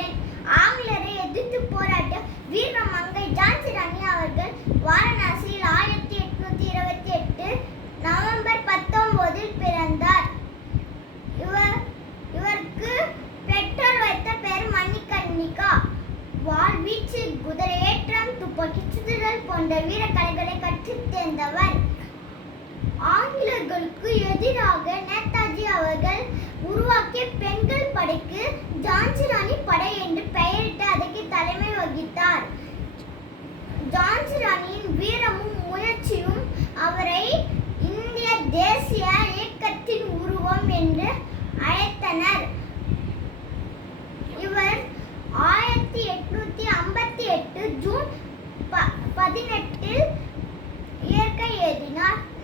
ஏன் ஆங்கிலரை எதிர்த்து போராட்ட வீர மங்கை ஜான்சி ராணி அவர்கள் வாரணாசியில் ஆயிரத்தி எட்நூத்தி இருபத்தி எட்டு நவம்பர் பத்தொன்பதில் பிறந்தார். இவர் இவருக்கு பெற்றோர் வைத்த பெயர் மணிகர்ணிகா வால் வாழ்வீச்சு குதிரையேற்றம் துப்பாக்கி சுடுதல் போன்ற வீரக்கலைகளை கற்றுத் தேர்ந்தவர். ஆங்கிலர்களுக்கு எதிராக நேதாஜி அவர்கள் உருவாக்கிய பெண்கள் படைக்கு ஜான்சி ராணி படை என்று பெயரிட்டு அதற்கு தலைமை வகித்தார். ஜான்சி ராணியின் வீரமும் முயற்சியும் அவரை இந்திய தேசிய இயக்கத்தின் உருவம் என்று அழைத்தனர். இவர் ஆயிரத்தி எட்நூத்தி ஐம்பத்தி எட்டு ஜூன் ப- பதினெட்டில் இயற்கை எழுதினார்.